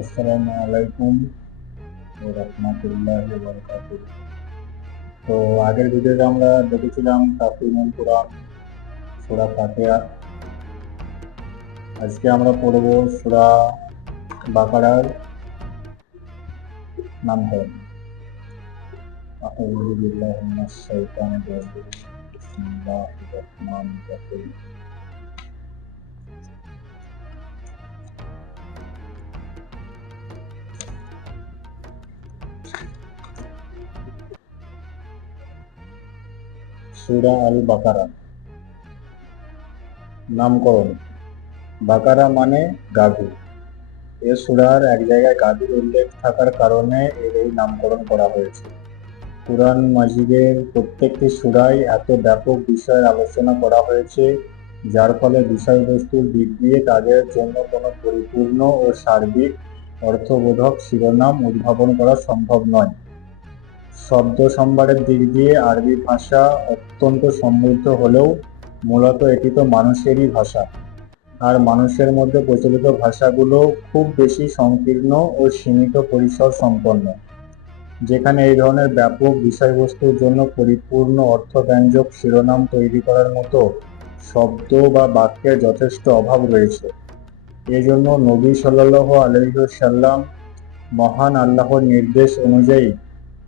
আসসালামু আলাইকুম ওয়া রাহমাতুল্লাহি ওয়া বারাকাতুহু। তো আগের ভিডিওতে আমরা দেখেছিলাম তাফসীরুল কুরআন সূরা ফাতিহা। আজকে আমরা পড়ব সূরা বাকারার নামকরণ। আউযু বিল্লাহি মিনাশ শাইতানির রাজিম। বিসমিল্লাহির রাহমানির রাহিম। সূরা আল বাকারা। নামকরণ। বাকারা মানে গাভী। এ সূরার এক জায়গায় গাভীর উল্লেখ থাকার কারণে এর এই নামকরণ করা হয়েছে। কুরআন মাজিদের প্রত্যেকটি সূরায় এত ব্যাপক বিষয়ের আলোচনা করা হয়েছে, যার ফলে বিষয়বস্তুর দিক দিয়ে তাদের জন্য কোনো পরিপূর্ণ ও সার্বিক অর্থবোধক শিরোনাম উদ্ভাবন করা সম্ভব নয়। শব্দ সম্ভারের দিক দিয়ে আরবি ভাষা অত্যন্ত সমৃদ্ধ হলেও মূলত এটি তো মানুষেরই ভাষা, আর মানুষের মধ্যে প্রচলিত ভাষাগুলো খুব বেশি সংকীর্ণ ও সীমিত পরিসর সম্পন্ন, যেখানে এই ধরনের ব্যাপক বিষয়বস্তুর জন্য পরিপূর্ণ অর্থব্যঞ্জক শিরোনাম তৈরি করার মতো শব্দ বা বাক্যের যথেষ্ট অভাব রয়েছে। এজন্য নবী সাল্লাল্লাহু আলাইহি ওয়াসাল্লাম মহান আল্লাহর নির্দেশ অনুযায়ী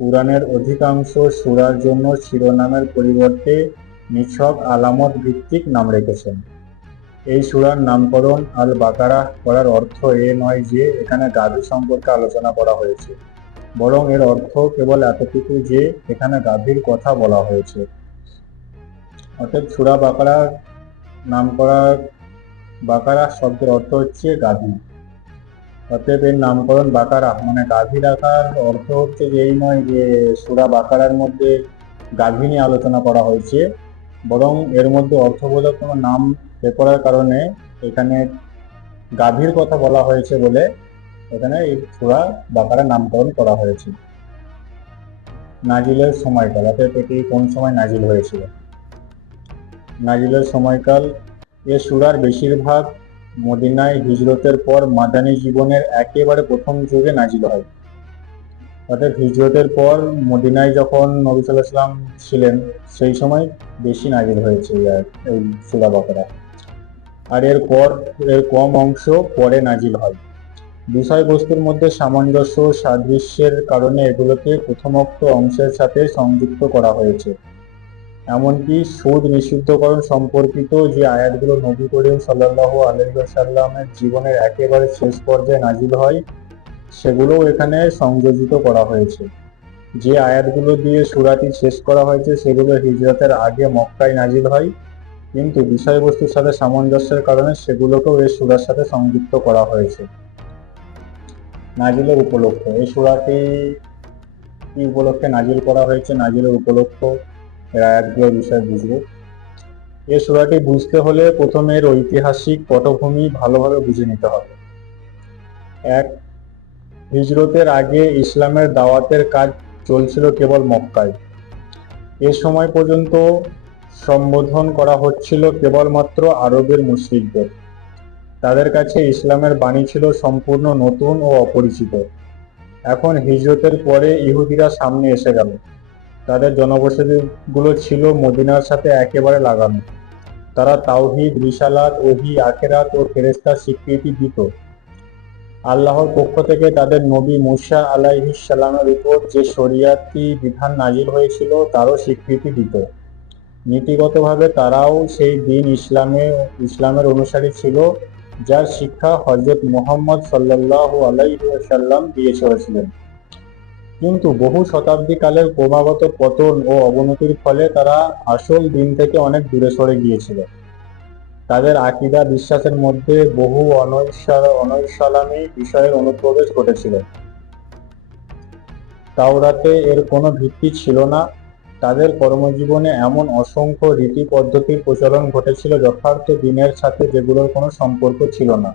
কুরআনের অধিকাংশ সূরার জন্য শিরোনামের পরিবর্তে নিছক আলামত ভিত্তিক নাম রেখেছেন। এই সূরার নামকরণ আল বাকারাহ করার অর্থ এ নয় যে এখানে গাভী সম্পর্কে আলোচনা করা হয়েছে, বরং এর অর্থ কেবল এতটুকু যে এখানে গাভীর কথা বলা হয়েছে। অর্থাৎ সূরা বাকারার নাম করা, বাকারাহ শব্দের অর্থ হচ্ছে গাভী। অতএব এর নামকরণ বাকারাহ মানে গাভী রাখার অর্থ হচ্ছে যে এই নয় যে সূরা বাকারার মধ্যে গাভী নিয়ে আলোচনা করা হয়েছে, বরং এর মধ্যে অর্থবোধক কোনো নাম করার কারণে এখানে গাভীর কথা বলা হয়েছে বলে এখানে এই সূরা বাকারার নামকরণ করা হয়েছে। নাজিলের সময়কাল, অর্থাৎ এটি কোন সময় নাজিল হয়েছিল। নাজিলের সময়কাল। এ সূরার বেশিরভাগ মদিনায় হিজরতের পর মাদানী জীবনের একেবারে প্রথম যুগে নাজিল হয়। অর্থাৎ হিজরতের পর মদিনায় যখন নবী সাল্লাল্লাহু আলাইহি ওয়াসাল্লাম ছিলেন সেই সময় বেশি নাজিল হয়েছে এই সূরা বাকারা। আর এর কম অংশ পরে নাজিল হয়। বিষয়বস্তুর মধ্যে সামঞ্জস্য ও সাদৃশ্যের কারণে এগুলোকে প্রথমোক্ত অংশের সাথে সংযুক্ত করা হয়েছে। এমনকি সুদ নিষিদ্ধকরণ সম্পর্কিত যে আয়াতগুলো নবী করিম সাল্লাল্লাহু আলাইহি ওয়াসাল্লামের জীবনের একেবারে শেষ পর্যায়ে নাজিল হয়, সেগুলোও এখানে সংযোজিত করা হয়েছে। যে আয়াতগুলো দিয়ে সূরাটি শেষ করা হয়েছে সেগুলো হিজরতের আগে মক্কায় নাজিল হয়, কিন্তু বিষয়বস্তুর সাথে সামঞ্জস্যের কারণে সেগুলোকেও এই সূরার সাথে সংযুক্ত করা হয়েছে। নাজিলের উপলক্ষ। এই সূরাটি কি উপলক্ষে নাজিল করা হয়েছে, নাজিলের উপলক্ষ এর আয়াতগুলোর বিষয়ে বুঝব। এই সূরাটি বুঝতে হলে প্রথমে এর ঐতিহাসিক পটভূমি ভালোভাবে বুঝে নিতে হবে। এক, হিজরতের আগে ইসলামের দাওয়াতের কাজ চলছিল কেবল মক্কায়। এ সময় পর্যন্ত সম্বোধন করা হচ্ছিল কেবলমাত্র আরবের মুশরিকদের। তাদের কাছে ইসলামের বাণী ছিল সম্পূর্ণ নতুন ও অপরিচিত। এখন হিজরতের পরে ইহুদিরা সামনে এসে গেল। তাদের জনবসতিগুলো ছিল মদিনার সাথে একেবারে লাগানো। তারা তাওহীদ, রিসালাত, ওহী, আখিরাত ও ফেরেশতার স্বীকৃতি দিত। আল্লাহর পক্ষ থেকে তাদের নবী মূসা আলাইহিস সালামের উপর যে শরিয়াতি বিধান নাজিল হয়েছিল তারও স্বীকৃতি দিত। নীতিগতভাবে তারাও সেই দিন ইসলামের অনুসারী ছিল, যার শিক্ষা হযরত মুহাম্মদ সাল্লাল্লাহু আলাইহি ওয়াসাল্লাম দিয়ে চলেছিলেন। কিন্তু বহু শতাব্দী কালের ক্রমাগত পতন ও অবনতির ফলে তারা আসল দিন থেকে অনেক দূরে সরে গিয়েছিল। তাদের আকীদা বিশ্বাসের মধ্যে বহু অনৈসলামী বিষয়ের অনুপ্রবেশ ঘটেছিল। তাওরাতে এর কোনো ভিত্তি ছিল না। তাদের কর্মজীবনে এমন অসংখ্য রীতি পদ্ধতির প্রচলন ঘটেছিল যথার্থ দিনের সাথে যেগুলোর কোনো সম্পর্ক ছিল না।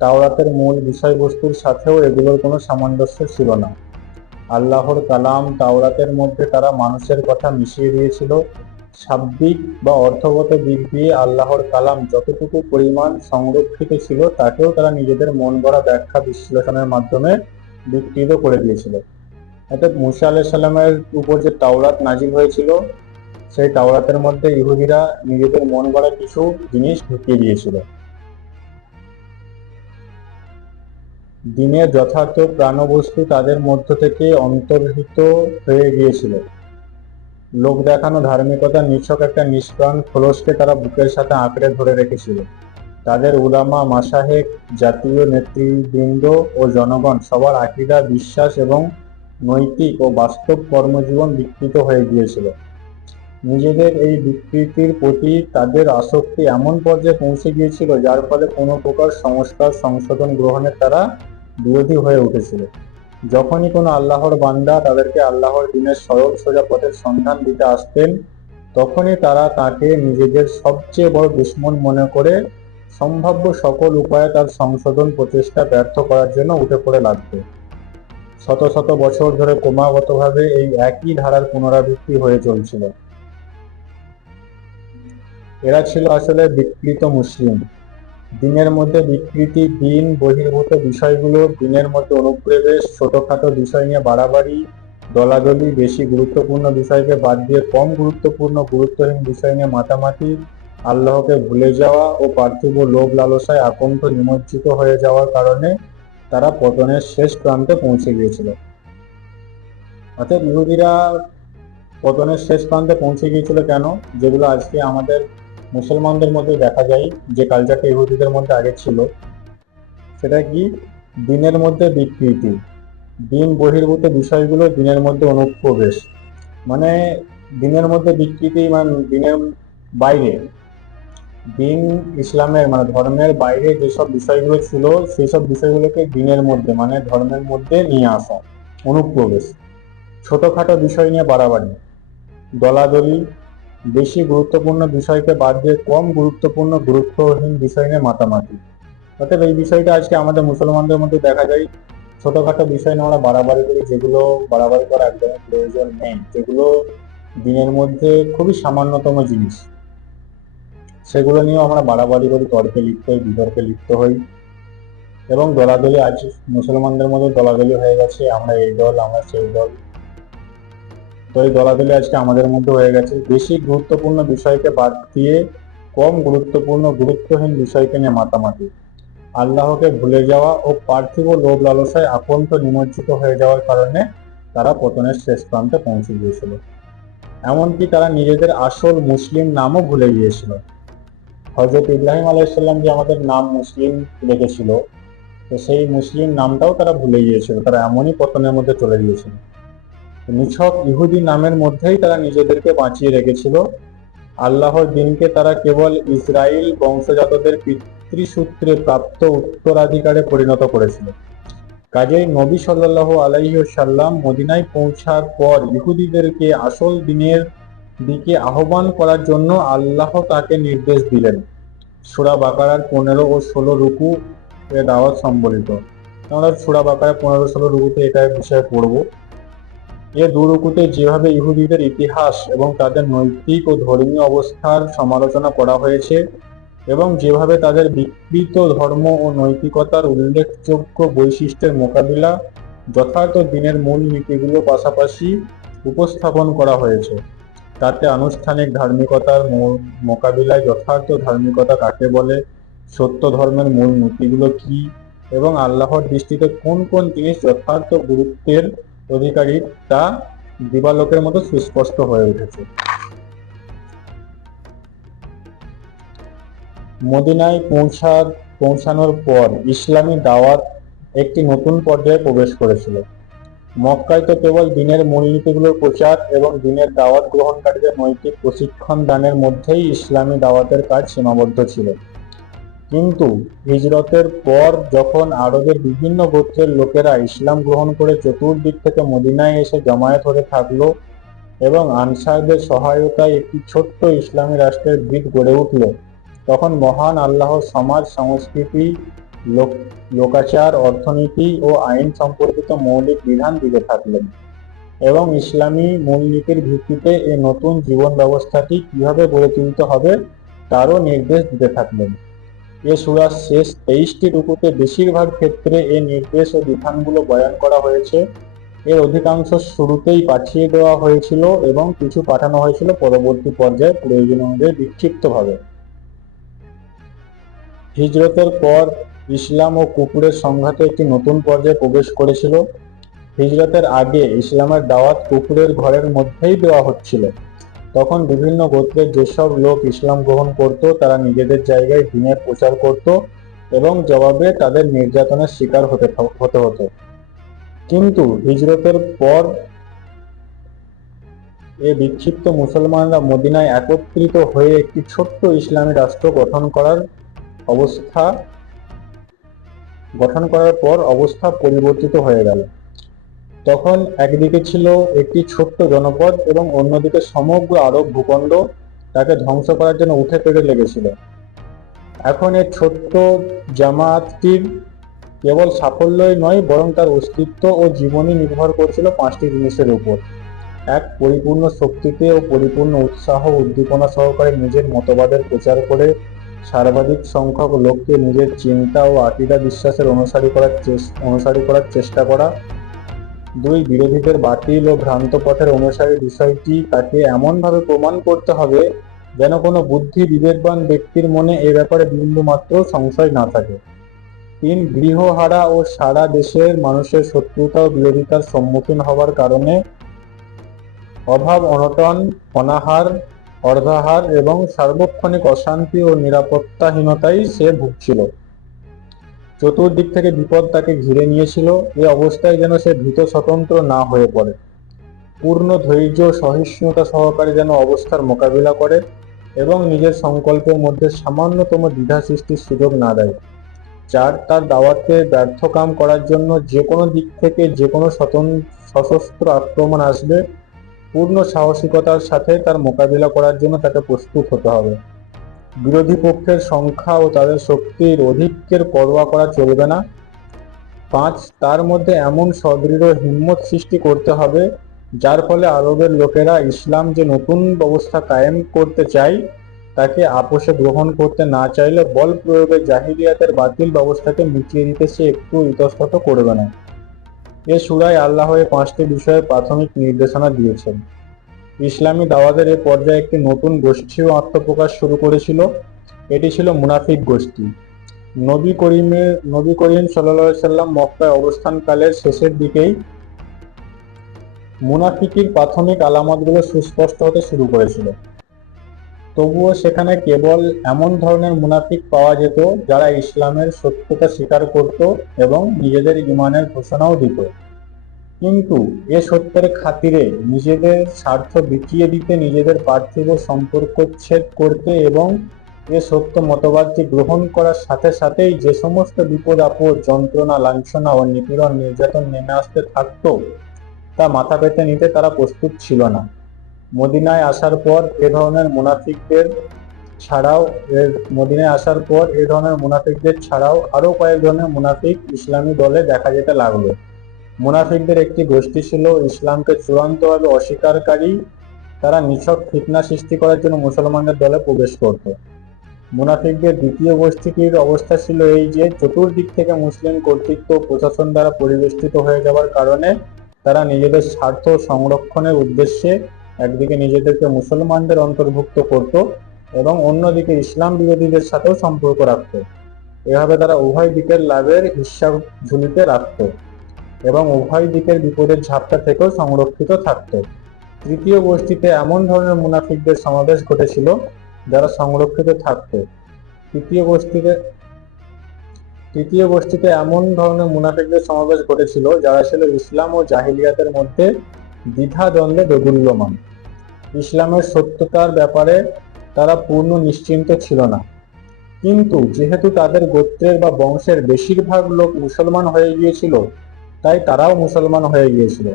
তাওরাতের মূল বিষয়বস্তুর সাথেও এগুলোর কোনো সামঞ্জস্য ছিল না। আল্লাহর কালাম তাওরাতের মধ্যে তারা মানুষের কথা মিশিয়ে দিয়েছিল। শাব্দিক বা অর্থগত দিক দিয়ে আল্লাহর কালাম যতটুকু পরিমাণ সংরক্ষিত ছিল তাকেও তারা নিজেদের মন গড়া ব্যাখ্যা বিশ্লেষণের মাধ্যমে বিকৃত করে দিয়েছিল। অর্থাৎ মুসা আলাইহিস সালামের উপর যে তাওরাত নাজিল হয়েছিল, সেই তাওরাতের মধ্যে ইহুদিরা নিজেদের মন গড়া কিছু জিনিস ঢুকিয়ে দিয়েছিল। দিনের যথার্থ প্রাণবস্তু তাদের মধ্য থেকে অন্তর্হিত হয়ে গিয়েছিল। লোক দেখানো ধার্মিকতার নিছক একটা নিষ্প্রাণ খোলসকে তারা বুকের সাথে আঁকড়ে ধরে রেখেছিল। তাদের উলামা, মাশায়েখ, জাতীয় নেতৃবৃন্দ ও জনগণ সবার আকীদা, বিশ্বাস এবং নৈতিক ও বাস্তব কর্মজীবন বিকৃত হয়ে গিয়েছিল। নিজেদের এই বিকৃতির প্রতি তাদের আসক্তি এমন পর্যায়ে পৌঁছে গিয়েছিল যার ফলে কোনো প্রকার সংস্কার সংশোধন গ্রহণের তারা বিরোধী হয়ে উঠেছিল। যখনই কোনো আল্লাহর বান্দা তাদেরকে আল্লাহর দ্বীনের সরল সোজা পথের সন্ধান দিতে আসতেন, তখনই তারা তাকে নিজেদের সবচেয়ে বড় দুশমন মনে করে সম্ভাব্য সকল উপায়ে তার সংশোধন প্রচেষ্টা ব্যর্থ করার জন্য উঠে পড়ে লাগত। শত শত বছর ধরে ক্রমাগতভাবে এই একই ধারার পুনরাবৃত্তি হয়ে চলছিল। এরা ছিল আসলে বিকৃত মুসলিম। দিনের মধ্যে বিকৃতি, দিন বহির্ভূত বিষয়গুলো, দিনের মধ্যে অনুপ্রবেশ, ছোটখাটো বিষয় নিয়ে বাড়াবাড়ি, দলাদলি, বেশি গুরুত্বপূর্ণ বিষয়কে বাদ দিয়ে কম গুরুত্বহীন বিষয় নিয়ে মাতামাতি, আল্লাহকে ভুলে যাওয়া ও পার্থিব লোভ লালসায় আকণ্ঠ নিমজ্জিত হয়ে যাওয়ার কারণে তারা পতনের শেষ প্রান্তে পৌঁছে গিয়েছিল। অর্থাৎ ইহুদিরা পতনের শেষ প্রান্তে পৌঁছে গিয়েছিল কেন? যেগুলো আজকে আমাদের মুসলমানদের মধ্যে দেখা যায়, যে কালচারটা ইহুদিদের মধ্যে আগে ছিল, সেটা কি? দিনের মধ্যে বিকৃতি, দিন বহির্ভূত বিষয়গুলো দিনের মধ্যে অনুপ্রবেশ। মানে দিনের মধ্যে বিকৃতি, মানে দিনের বাইরে, দিন ইসলামের মানে ধর্মের বাইরে যেসব বিষয়গুলো ছিল সেই সব বিষয়গুলোকে দিনের মধ্যে মানে ধর্মের মধ্যে নিয়ে আসা, অনুপ্রবেশ, ছোটখাটো বিষয় নিয়ে বাড়াবাড়ি, দলাদলি, বেশি গুরুত্বপূর্ণ বিষয়কে বাদ দিয়ে কম গুরুত্বহীন বিষয় নিয়ে মাতামাতি। অর্থাৎ এই বিষয়টা আজকে আমাদের মুসলমানদের মধ্যে দেখা যায়। ছোটখাটো বিষয় নিয়ে আমরা বাড়াবাড়ি করি, যেগুলো বাড়াবাড়ি করা একদমই প্রয়োজন নেই, যেগুলো দিনের মধ্যে খুবই সামান্যতম জিনিস, সেগুলো নিয়েও আমরা বাড়াবাড়ি করি, তর্কে লিপ্ত হই, বিতর্কে লিপ্ত হই। এবং দলাদলি, আজ মুসলমানদের মধ্যে দলাদলি হয়ে গেছে, আমরা এই দল, আমরা সেই দল। তো এই দলাদলি আজকে আমাদের মধ্যে হয়ে গেছে। বেশি গুরুত্বপূর্ণ বিষয়কে বাদ দিয়ে কম গুরুত্বহীন বিষয়কে নিয়ে মাতামাতি, আল্লাহকে ভুলে যাওয়া ও পার্থিব লোভ লালসায় আকণ্ঠ নিমজ্জিত হয়ে যাওয়ার কারণে তারা পতনের শেষ প্রান্তে পৌঁছে গিয়েছিল। এমনকি তারা নিজেদের আসল মুসলিম নামও ভুলে গিয়েছিল। হযরত ইব্রাহিম আলাইহিস সালাম যে আমাদের নাম মুসলিম রেখেছিল, তো সেই মুসলিম নামটাও তারা ভুলে গিয়েছিল। তারা এমনই পতনের মধ্যে চলে গিয়েছিল। নিছক ইহুদি নামের মধ্যেই তারা নিজেদেরকে বাঁচিয়ে রেখেছিল। আল্লাহর দ্বীনকে তারা কেবল ইসরাইল বংশজাতদের পিতৃসূত্রে প্রাপ্ত উত্তরাধিকারে পরিণত করেছিল। কাজেই নবী সাল্লাল্লাহু আলাইহি ওয়াসাল্লাম মদিনায় পৌঁছার পর ইহুদিদেরকে আসল দ্বীনের দিকে আহ্বান করার জন্য আল্লাহ তাকে নির্দেশ দিলেন। সূরা বাকারার 15 ও 16 রুকু এ দাওয়াত সম্বলিত। আমরা সূরা বাকারা 15-16 রুকুতে এটা বিষয়ে পড়ব। এ দুরুকুতে যেভাবে ইহুদিদের ইতিহাস এবং তাদের নৈতিক ও ধর্মীয় অবস্থার সমালোচনা করা হয়েছে এবং যেভাবে তাদের বিকৃত ধর্ম ও নৈতিকতার উল্লেখযোগ্য বৈশিষ্ট্যের মোকাবিলা যথার্থ দিনের মূল নীতিগুলো পাশাপাশি উপস্থাপন করা হয়েছে, তাতে আনুষ্ঠানিক ধার্মিকতার মোকাবিলায় যথার্থ ধার্মিকতা কাকে বলে, সত্য ধর্মের মূল নীতিগুলো কি এবং আল্লাহর দৃষ্টিতে কোন কোন জিনিস যথার্থ গুরুত্বের অধিকারী তা দিবালোকের মতো সুস্পষ্ট হয়ে উঠেছে। মদিনায় পৌঁছানোর পর ইসলামী দাওয়াত একটি নতুন পর্যায়ে প্রবেশ করেছিল। মক্কায় তো কেবল দ্বীনের মূলনীতিগুলোর প্রচার এবং দ্বীনের দাওয়াত গ্রহণকারীদের নৈতিক প্রশিক্ষণ দানের মধ্যেই ইসলামী দাওয়াতের কাজ সীমাবদ্ধ ছিল। কিন্তু হিজরতের পর যখন আরবের বিভিন্ন গোত্রের লোকেরা ইসলাম গ্রহণ করে চতুর্দিক থেকে মদিনায় এসে জমায়েত হতে থাকলো এবং আনসারদের সহায়তায় একটি ছোট্ট ইসলামী রাষ্ট্রের ভিত গড়ে উঠল, তখন মহান আল্লাহ সমাজ, সংস্কৃতি, লোকাচার, অর্থনীতি ও আইন সম্পর্কিত মৌলিক বিধান দিতে থাকলেন। এবং ইসলামী মূলনীতির ভিত্তিতে এই নতুন জীবন ব্যবস্থাটি কিভাবে গড়ে তুলতে হবে তারও নির্দেশ দিতে থাকলেন। এ সূরার শেষ 23টি রুকুতে বেশিরভাগ ক্ষেত্রে এই নির্দেশ ও বিধানগুলো বয়ান করা হয়েছে। এর অধিকাংশ শুরুতেই পাঠিয়ে দেওয়া হয়েছিল এবং কিছু পাঠানো হয়েছিল পরবর্তী পর্যায়ে প্রয়োজন অনুযায়ী বিক্ষিপ্তভাবে। হিজরতের পর ইসলাম ও কুফরের সংঘাতে একটি নতুন পর্যায়ে প্রবেশ করেছিল। হিজরতের আগে ইসলামের দাওয়াত কুফরের ঘরের মধ্যেই দেওয়া হচ্ছিল। তখন বিভিন্ন গোত্রের যেসব লোক ইসলাম গ্রহণ করত তারা নিজেদের জায়গায় দ্বীনের প্রচার করত এবং জবাবে তাদের নির্যাতনের শিকার হতে হতো। কিন্তু হিজরতের পর এ বিক্ষিপ্ত মুসলমানরা মদিনায় একত্রিত হয়ে একটি ছোট্ট ইসলামী রাষ্ট্র গঠন করার পর অবস্থা পরিবর্তিত হয়ে গেল। তখন একদিকে ছিল একটি ছোট্ট জনপদ এবং অন্যদিকে সমগ্র আরব ভূখণ্ড তাকে ধ্বংস করার জন্য উঠে পড়ে লেগেছিল। এখন এই ছোট্ট জামাতটির কেবল সাফল্যই নয়, বরং তার অস্তিত্ব ও জীবনই নির্ভর করছিল 5টি জিনিসের উপর। এক, পরিপূর্ণ শক্তিতে ও পরিপূর্ণ উৎসাহ উদ্দীপনা সহকারে নিজের মতবাদের প্রচার করে সর্বাধিক সংখ্যক লোককে নিজের চিন্তা ও আকিদা বিশ্বাসের অনুসারী করার চেষ্টা করা। 2, বিরোধীদের বাতিল ও ভ্রান্ত পথের অনুসারী বিষয়টি তাকে এমনভাবে প্রমাণ করতে হবে যেন কোনো বুদ্ধি বিবেকবান ব্যক্তির মনে এ ব্যাপারে বিন্দুমাত্র সংশয় না থাকে। 3, গৃহহারা ও সারা দেশের মানুষের শত্রুতা ও বিরোধিতার সম্মুখীন হওয়ার কারণে অভাব, অনটন, অনাহার, অর্ধাহার এবং সার্বক্ষণিক অশান্তি ও নিরাপত্তাহীনতায় সে ভুগছিল। চতুর্দিক থেকে বিপদ তাকে ঘিরে নিয়েছিল। এ অবস্থায় যেন সে ভীত স্বতন্ত্র না হয়ে পড়ে, পূর্ণ ধৈর্য সহিষ্ণুতা সহকারে যেন অবস্থার মোকাবিলা করে এবং নিজের সংকল্পের মধ্যে সামান্যতম দ্বিধা সৃষ্টির সুযোগ না দেয়। 4, তার দাওয়াতে ব্যর্থকাম করার জন্য যে কোনো দিক থেকে যে কোনো সশস্ত্র আক্রমণ আসবে, পূর্ণ সাহসিকতার সাথে তার মোকাবিলা করার জন্য তাকে প্রস্তুত হতে হবে। বিরোধী পক্ষের সংখ্যা ও তাদের শক্তির অধিক্যের পরোয়া করা চলবে না। 5, তার মধ্যে এমন সদৃঢ় হিম্মত সৃষ্টি করতে হবে যার ফলে আরবের লোকেরা ইসলাম যে নতুন ব্যবস্থা কায়েম করতে চায় তাকে আপোষে গ্রহণ করতে না চাইলে বল প্রয়োগে জাহিলিয়াতের বাতিল ব্যবস্থাকে মিটিয়ে দিতে সে একটু ইতস্তত করবে না। এ সূরায় আল্লাহ এই 5টি বিষয়ে প্রাথমিক নির্দেশনা দিয়েছেন। ইসলামী দাওয়াতের এ পর্যায়ে একটি নতুন গোষ্ঠীও আত্মপ্রকাশ শুরু করেছিল। এটি ছিল মুনাফিক গোষ্ঠী। নবী করিম সাল্লাল্লাহু আলাইহি সাল্লাম মক্কায় অবস্থানকালের শেষের দিকেই মুনাফিকির প্রাথমিক আলামতগুলো সুস্পষ্ট হতে শুরু করেছিল। তবুও সেখানে কেবল এমন ধরনের মুনাফিক পাওয়া যেত যারা ইসলামের সত্যতা স্বীকার করত এবং নিজেদের ঈমানের ঘোষণাও দিত, কিন্তু এ সত্যের খাতিরে নিজেদের স্বার্থ বিকিয়ে দিতে, নিজেদের পার্থিব সম্পর্ক ছেদ করতে এবং এ সত্য মতবাদটি গ্রহণ করার সাথে সাথেই যে সমস্ত বিপদ আপদ, যন্ত্রণা, লাঞ্ছনা ও নিপীড়ন নির্যাতন নেমে আসতে থাকত তা মাথা পেতে নিতে তারা প্রস্তুত ছিল না। মদিনায় আসার পর এ ধরনের মুনাফিকদের ছাড়াও আরো কয়েক ধরনের মুনাফিক ইসলামী দলে দেখা যেতে লাগলো। মুনাফিকদের একটি গোষ্ঠী ছিল ইসলামকে চূড়ান্তভাবে অস্বীকারী। তারা নিছক ফিতনা সৃষ্টি করার জন্য মুসলমানদের দলে প্রবেশ করত। মুনাফিকদের দ্বিতীয় গোষ্ঠীটির অবস্থা ছিল এই যে, চতুর্দিক থেকে মুসলিম কর্তৃত্ব ও প্রশাসন দ্বারা পরিবেষ্টিত হয়ে যাওয়ার কারণে তারা নিজেদের স্বার্থ সংরক্ষণের উদ্দেশ্যে একদিকে নিজেদেরকে মুসলমানদের অন্তর্ভুক্ত করত এবং অন্যদিকে ইসলাম বিরোধীদের সাথেও সম্পর্ক রাখত। এভাবে তারা উভয় দিকের লাভের হিস্সা ঝুলিতে রাখত এবং উভয় দিকের বিপদের ঝাপটা থেকেও সংরক্ষিত থাকত। তৃতীয় গোষ্ঠীতে এমন ধরনের মুনাফিকদের সমাবেশ ঘটেছিল যারা সংরক্ষিত থাকত। তৃতীয় গোষ্ঠীতে এমন ধরনের মুনাফিকদের সমাবেশ ঘটেছিল যারা ছিল ইসলাম ও জাহিলিয়াতের মধ্যে দ্বিধা দ্বন্দ্বে দোদুল্যমান। ইসলামের সত্যতার ব্যাপারে তারা পূর্ণ নিশ্চিন্ত ছিল না, কিন্তু যেহেতু তাদের গোত্রের বা বংশের বেশিরভাগ লোক মুসলমান হয়ে গিয়েছিল তাই তারাও মুসলমান হয়ে গিয়েছিল।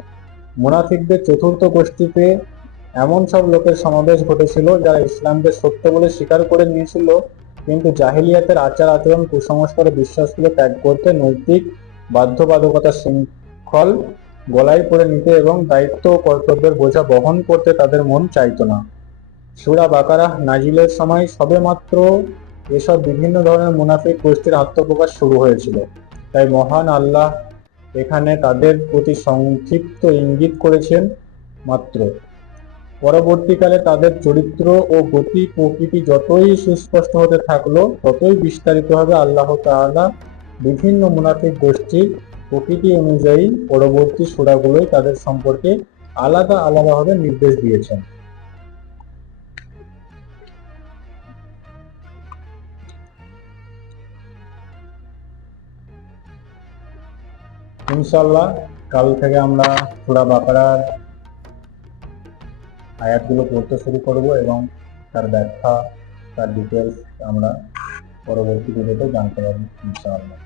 মুনাফিকদের চতুর্থ গোষ্ঠীতে এমন সব লোকের সমাবেশ ঘটেছিল যারা ইসলামকে সত্য বলে স্বীকার করে নিয়েছিল, কিন্তু জাহিলিয়াতের আচার আচরণ, কুসংস্কার ও বিশ্বাসগুলো ত্যাগ করতে নৈতিক বাধ্যবাধকতা শৃঙ্খল গলায় পড়ে নিতে এবং দায়িত্ব ও কর্তব্যের বোঝা বহন করতে তাদের মন চাইতো না। সূরা বাকারাহ নাজিলের সময় সবেমাত্র এসব বিভিন্ন ধরনের মুনাফিক গোষ্ঠীর আত্মপ্রকাশ শুরু হয়েছিল। তাই মহান আল্লাহ এখানে তাদের প্রতি সংক্ষিপ্ত ইঙ্গিত করেছেন মাত্র। পরবর্তীকালে তাদের চরিত্র ও গতি প্রকৃতি যতই সুস্পষ্ট হতে থাকলো, ততই বিস্তারিতভাবে আল্লাহ তাআলা বিভিন্ন মুনাফিক গোষ্ঠীর প্রকৃতি অনুযায়ী পরবর্তী সূরাগুলোয় তাদের সম্পর্কে আলাদা আলাদাভাবে নির্দেশ দিয়েছেন। ইনশাআল্লাহ কাল থেকে আমরা সূরা বাকারার আয়াতগুলো পড়তে শুরু করব এবং তার ব্যাখ্যা, তার ডিটেলস আমরা পরবর্তী ভিডিওতে জানতে পারবো ইনশাআল্লাহ।